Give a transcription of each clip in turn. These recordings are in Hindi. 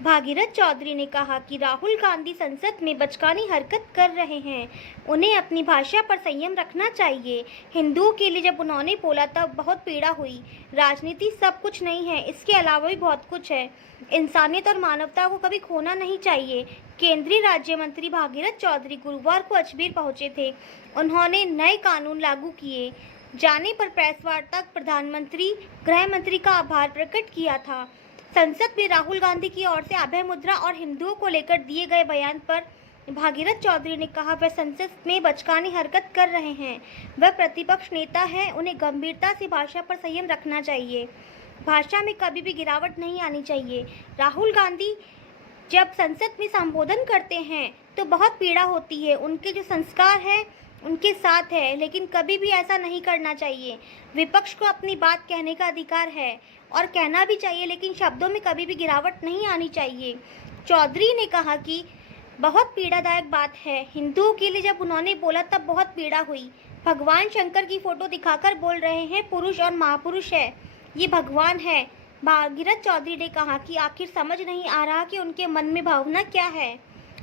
भागीरथ चौधरी ने कहा कि राहुल गांधी संसद में बचकानी हरकत कर रहे हैं। उन्हें अपनी भाषा पर संयम रखना चाहिए। हिंदुओं के लिए जब उन्होंने बोला तब बहुत पीड़ा हुई। राजनीति सब कुछ नहीं है, इसके अलावा भी बहुत कुछ है। इंसानियत और मानवता को कभी खोना नहीं चाहिए। केंद्रीय राज्य मंत्री भागीरथ चौधरी गुरुवार को अजमेर पहुंचे थे। उन्होंने नए कानून लागू किए जाने पर प्रेस वार्ता प्रधानमंत्री गृह मंत्री का आभार प्रकट किया था। संसद में राहुल गांधी की ओर से अभय मुद्रा और हिंदुओं को लेकर दिए गए बयान पर भागीरथ चौधरी ने कहा, वह संसद में बचकानी हरकत कर रहे हैं। वह प्रतिपक्ष नेता हैं, उन्हें गंभीरता से भाषा पर संयम रखना चाहिए। भाषा में कभी भी गिरावट नहीं आनी चाहिए। राहुल गांधी जब संसद में संबोधन करते हैं तो बहुत पीड़ा होती है। उनके जो संस्कार है उनके साथ है, लेकिन कभी भी ऐसा नहीं करना चाहिए। विपक्ष को अपनी बात कहने का अधिकार है और कहना भी चाहिए, लेकिन शब्दों में कभी भी गिरावट नहीं आनी चाहिए। चौधरी ने कहा कि बहुत पीड़ादायक बात है। हिंदुओं के लिए जब उन्होंने बोला तब बहुत पीड़ा हुई। भगवान शंकर की फोटो दिखाकर बोल रहे हैं पुरुष और महापुरुष है, ये भगवान है। भागीरथ चौधरी ने कहा कि आखिर समझ नहीं आ रहा कि उनके मन में भावना क्या है।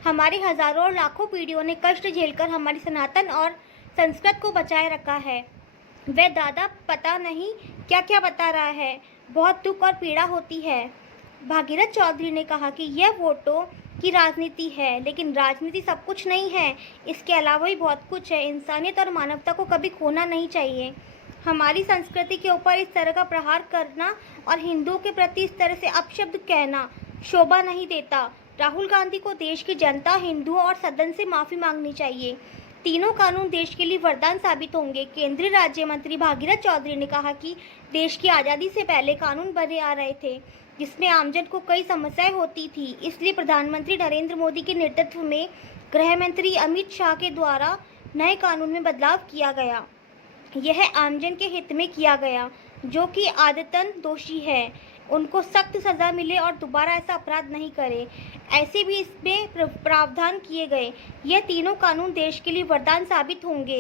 हमारे हजारों और लाखों पीढ़ियों ने कष्ट झेलकर हमारी सनातन और संस्कृत को बचाए रखा है। वह दादा पता नहीं क्या क्या बता रहा है। बहुत दुख और पीड़ा होती है। भागीरथ चौधरी ने कहा कि यह वोटों की राजनीति है, लेकिन राजनीति सब कुछ नहीं है, इसके अलावा भी बहुत कुछ है। इंसानियत और मानवता को कभी खोना नहीं चाहिए। हमारी संस्कृति के ऊपर इस तरह का प्रहार करना और हिंदुओं के प्रति इस तरह से अपशब्द कहना शोभा नहीं देता। राहुल गांधी को देश की जनता, हिंदुओं और सदन से माफ़ी मांगनी चाहिए। तीनों कानून देश के लिए वरदान साबित होंगे। केंद्रीय राज्य मंत्री भागीरथ चौधरी ने कहा कि देश की आज़ादी से पहले कानून बने आ रहे थे, जिसमें आमजन को कई समस्याएं होती थी। इसलिए प्रधानमंत्री नरेंद्र मोदी के नेतृत्व में गृह मंत्री अमित शाह के द्वारा नए कानून में बदलाव किया गया। यह आमजन के हित में किया गया। जो कि आदतन दोषी है, उनको सख्त सज़ा मिले और दोबारा ऐसा अपराध नहीं करे, ऐसे भी इसमें प्रावधान किए गए। ये तीनों कानून देश के लिए वरदान साबित होंगे।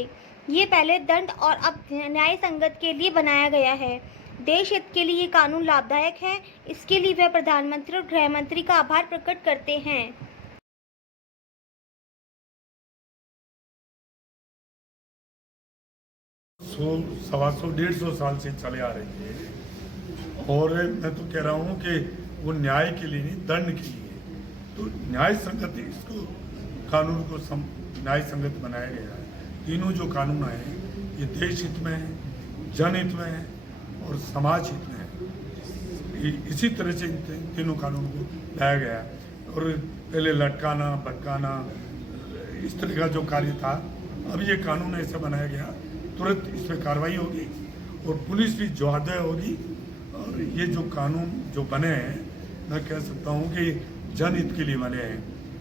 ये पहले दंड और अब न्याय संगत के लिए बनाया गया है। देश हित के लिए ये कानून लाभदायक है। इसके लिए वे प्रधानमंत्री और गृह मंत्री का आभार प्रकट करते हैं। 100, 125, 150 साल से चले आ रहे थे। और मैं तो कह रहा हूँ कि वो न्याय के लिए नहीं, दंड के लिए। तो न्याय संगत इसको कानून को न्याय संगत बनाया गया है। तीनों जो कानून आए हैं ये देश हित में है, जनहित में है और समाज हित में है। इसी तरह से तीनों कानून को लाया गया। और पहले लटकाना, भटकाना, इस तरह का जो कार्य था, अब ये कानून ऐसा बनाया गया, तुरंत इस पर कार्रवाई होगी और पुलिस भी जवाबदेह होगी। और ये जो कानून जो बने हैं, मैं कह सकता हूँ कि जनहित के लिए बने हैं।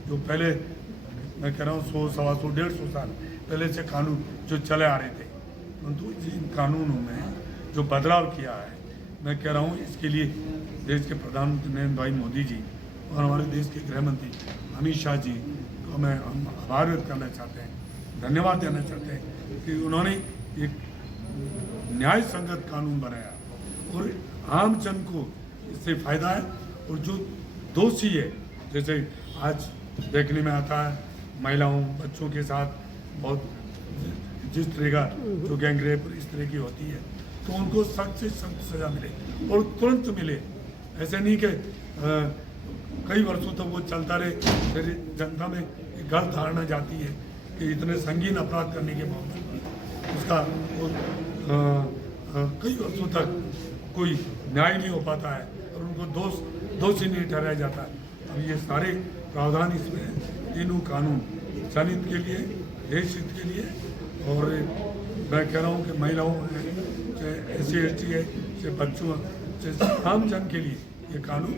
जो पहले मैं कह रहा हूँ 100, 125, 150 साल पहले से कानून जो चले आ रहे थे, परंतु इन कानूनों में जो बदलाव किया है, मैं कह रहा हूँ इसके लिए देश के प्रधानमंत्री नरेंद्र भाई मोदी जी और हमारे देश के गृह मंत्री अमित शाह जी को मैं आभार व्यक्त करना चाहते हैं, धन्यवाद देना चाहते हैं कि उन्होंने एक न्याय संगत कानून बनाया और आम जन को इससे फायदा है। और जो दोषी है, जैसे आज देखने में आता है महिलाओं, बच्चों के साथ बहुत जिस तरह का जो गैंगरेप इस तरह की होती है, तो उनको सख्त से सख्त सजा मिले और तुरंत मिले। ऐसे नहीं कि कई वर्षों तक वो चलता रहे, फिर जनता में एक गलत धारणा जाती है कि इतने संगीन अपराध करने के बावजूद उसका कई वर्षों तक कोई न्याय नहीं हो पाता है और उनको दोषी नहीं ठहराया जाता है। अब ये सारे प्रावधान इसमें हैं। तीनों कानून जनहित के लिए, देश हित के लिए, और मैं कह रहा हूँ कि महिलाओं हैं, चाहे SC ST है, चाहे बच्चों, चाहे आम जन के लिए ये कानून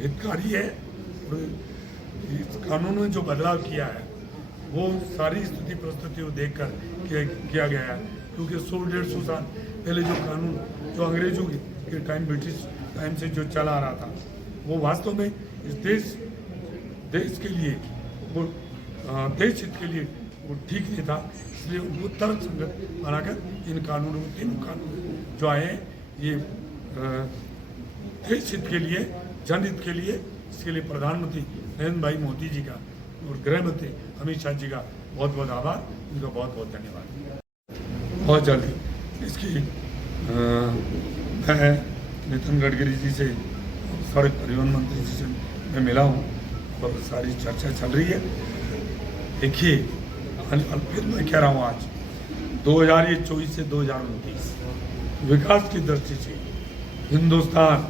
हितकारी है। और इस कानून में जो बदलाव किया है वो सारी स्थिति परिस्थितियों को देखकर किया गया है। क्योंकि 100-150 साल पहले जो कानून जो अंग्रेजों के टाइम, ब्रिटिश टाइम से जो चला आ रहा था, वो वास्तव में इस देश के लिए, वो देश हित के लिए वो ठीक नहीं था। इसलिए उनको तर्क संगत बनाकर इन कानूनों, तीनों कानून जो आए हैं, ये देश हित के लिए जनहित के लिए, इसके लिए प्रधानमंत्री नरेंद्र भाई मोदी जी का और गृह मंत्री अमित शाह जी का बहुत बहुत आभार, उनका बहुत बहुत धन्यवाद। बहुत जल्दी इसकी मैं नितिन गडकरी जी से, सड़क परिवहन मंत्री जी से मैं मिला हूँ और सारी चर्चा चल रही है। देखिए फिर मैं कह रहा हूँ आज 2024 से 2029 विकास की दृष्टि से हिंदुस्तान,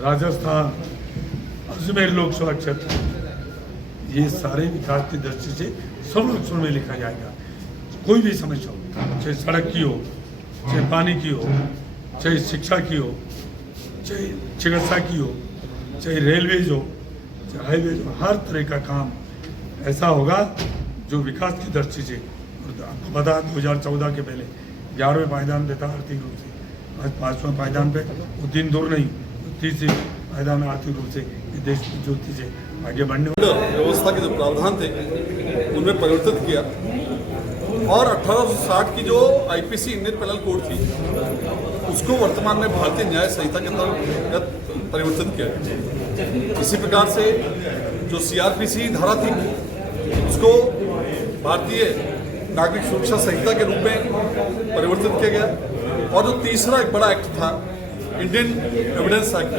राजस्थान, अजमेर लोकसभा क्षेत्र, ये सारे विकास की दृष्टि से संरक्षण में लिखा जाएगा। कोई भी समस्या हो, चाहे सड़क की हो, चाहे पानी की हो, चाहे शिक्षा की हो, चाहे चिकित्सा की हो, चाहे रेलवेज हो, चाहे हाईवेज हो, हर तरह का काम ऐसा होगा जो विकास की दृष्टि से। आपको पता 2014 के पहले 11वें पायदान पे था आर्थिक रूप से, आज 5वें पायदान पे, वो दिन दूर नहीं, 30वें पायदान में आर्थिक रूप से ये देश की ज्योति से आगे बढ़ने व्यवस्था के जो प्रावधान थे उनमें परिवर्तित किया और 1860 की जो आईपीसी इंडियन पेनल कोड थी उसको वर्तमान में भारतीय न्याय संहिता के अंतर्गत परिवर्तित किया। इसी प्रकार से जो सीआरपीसी धारा थी उसको भारतीय नागरिक सुरक्षा संहिता के रूप में परिवर्तित किया गया और जो तीसरा एक बड़ा एक्ट था इंडियन एविडेंस एक्ट,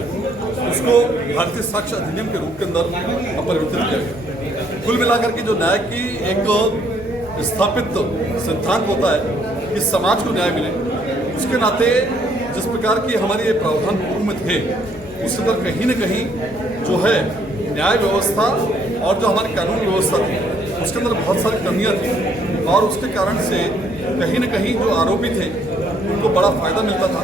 उसको भारतीय साक्ष्य अधिनियम के रूप के अंदर परिवर्तित किया गया। कुल मिलाकर के जो न्याय की एक स्थापित सिद्धांत होता है कि समाज को न्याय मिले, उसके नाते जिस प्रकार की हमारी ये प्रावधान पूर्व में थे उसके अंदर कहीं न कहीं जो है न्याय व्यवस्था और जो हमारी कानून व्यवस्था थी उसके अंदर बहुत सारी कमियां थी और उसके कारण से कहीं न कहीं जो आरोपी थे उनको बड़ा फायदा मिलता था